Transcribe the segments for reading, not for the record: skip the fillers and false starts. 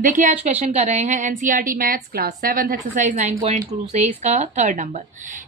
देखिए आज क्वेश्चन कर रहे हैं NCERT maths class 7th exercise 9.2 से इसका third number.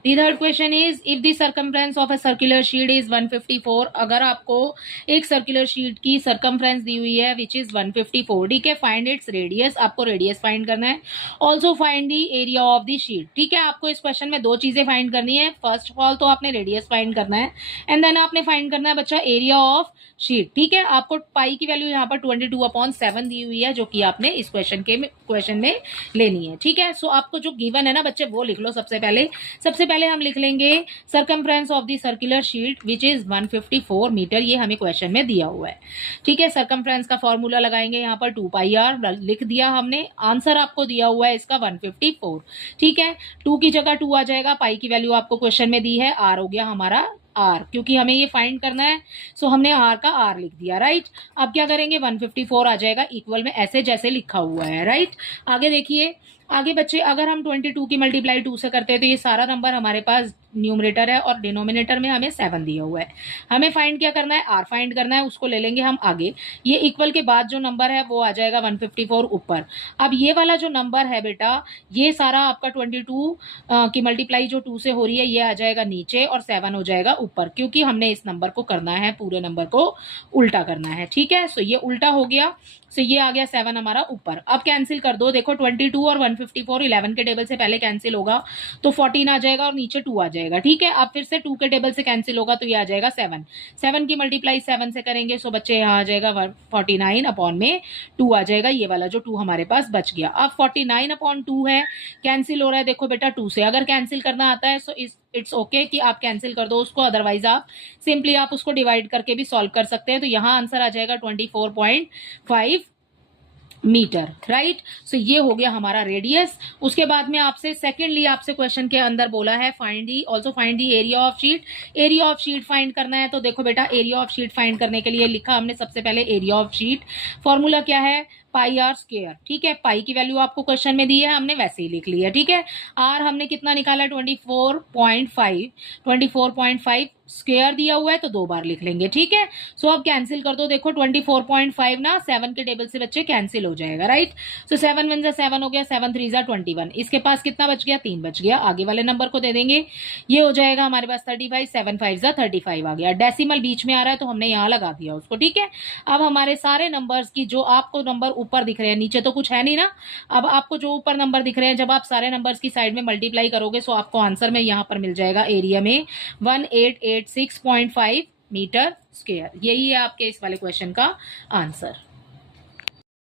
The third question is if the circumference of a circular sheet is 154। अगर आपको एक सर्कुलर शीट की सर्कमफ्रेंस दी हुई है विच इज 154, ठीक है। फाइंड इट्स रेडियस, आपको रेडियस फाइंड करना है। Also find the area of the sheet, ठीक है। आपको इस क्वेश्चन में दो चीजें फाइंड करनी है। फर्स्ट ऑफ ऑल तो आपने रेडियस फाइंड करना है एंड देन आपने फाइंड करना है बच्चा एरिया ऑफ शीट, ठीक है। आपको पाई की वैल्यू यहाँ पर 22/7 दी हुई है जो कि आपने इस क्वेश्चन में लेनी है, ठीक है। सो आपको जो गिवन है ना बच्चे वो लिख लो। सबसे पहले हम लिख लेंगे circumference of the circular sheet which is 154 metre. ये हमें क्वेश्चन में दिया हुआ है, ठीक है। सर्कमफ्रेंस का फॉर्मूला लगाएंगे यहाँ पर 2πr लिख दिया हमने। आंसर आपको दिया हुआ है इसका 154, ठीक है। 2 की जगह 2 आ जाएगा। पाई की वैल्यू आपको क्वेश्चन में दी है, आर हो गया हमारा आर, क्योंकि हमें ये फाइंड करना है सो हमने आर का आर लिख दिया, राइट। अब क्या करेंगे 154 आ जाएगा इक्वल में ऐसे जैसे लिखा हुआ है, राइट। आगे देखिए, आगे बच्चे अगर हम 22 की मल्टीप्लाई 2 से करते हैं तो ये सारा नंबर हमारे पास न्यूमरेटर है और डिनोमिनेटर में हमें 7 दिया हुआ है। हमें फाइंड क्या करना है, आर फाइंड करना है, उसको ले लेंगे हम आगे। ये इक्वल के बाद जो नंबर है वो आ जाएगा 154 ऊपर। अब ये वाला जो नंबर है बेटा, ये सारा आपका 22 की मल्टीप्लाई जो 2 से हो रही है ये आ जाएगा नीचे और 7 हो जाएगा ऊपर, क्योंकि हमने इस नंबर को करना है, पूरे नंबर को उल्टा करना है, ठीक है। सो ये उल्टा हो गया। सो ये आ गया 7 हमारा ऊपर। अब कैंसिल कर दो, देखो 22 और 154 11 के टेबल से पहले कैंसिल होगा तो 14 आ जाएगा और नीचे 2 आ जाएगा, ठीक है। अब फिर से 2 के टेबल से कैंसिल होगा तो ये आ जाएगा 7 की मल्टीप्लाई 7 से करेंगे। सो बच्चे यहाँ आ जाएगा 49 अपॉन में 2 आ जाएगा। ये वाला जो 2 हमारे पास बच गया। अब 49/2 है, कैंसिल हो रहा है देखो बेटा 2 से। अगर कैंसिल करना आता है सो इट्स ओके कि आप कैंसिल कर दो उसको, अदरवाइज आप सिंपली आप उसको डिवाइड करके भी सॉल्व कर सकते हैं। तो यहाँ आंसर आ जाएगा 24.5 मीटर, राइट। सो ये हो गया हमारा रेडियस। उसके बाद में आपसे सेकेंडली आपसे क्वेश्चन के अंदर बोला है find the also find the area of sheet. Area of sheet find करना है। तो देखो बेटा एरिया ऑफ शीट फाइंड करने के लिए लिखा हमने सबसे पहले एरिया ऑफ शीट। फॉर्मूला क्या है, पाई आर स्क्वायर, ठीक है। पाई की वैल्यू आपको क्वेश्चन में दी है, हमने वैसे ही लिख लिया, ठीक है। आर हमने कितना निकाला 24.5 स्क्वायर दिया हुआ है तो 2 बार लिख लेंगे, ठीक है। सो अब कैंसिल कर दो, देखो 24.5 ना 7 के टेबल से बच्चे कैंसिल हो जाएगा, राइट। सो 7 1 7 हो गया, 7 3 21। इसके पास कितना बच गया, 3 बच गया। आगे वाले नंबर को दे देंगे, ये हो जाएगा हमारे पास 35, 7 5 35 आ गया। डेसिमल बीच में आ रहा है तो हमने यहाँ लगा दिया उसको, ठीक है। अब हमारे सारे नंबर्स की जो आपको नंबर ऊपर दिख रहे हैं, नीचे तो कुछ है नहीं ना, अब आपको जो ऊपर नंबर दिख रहे हैं जब आप सारे नंबर्स की साइड में मल्टीप्लाई करोगे सो आपको आंसर में यहाँ पर मिल जाएगा एरिया में 1886.5 मीटर स्क्वायर। यही है आपके इस वाले क्वेश्चन का आंसर।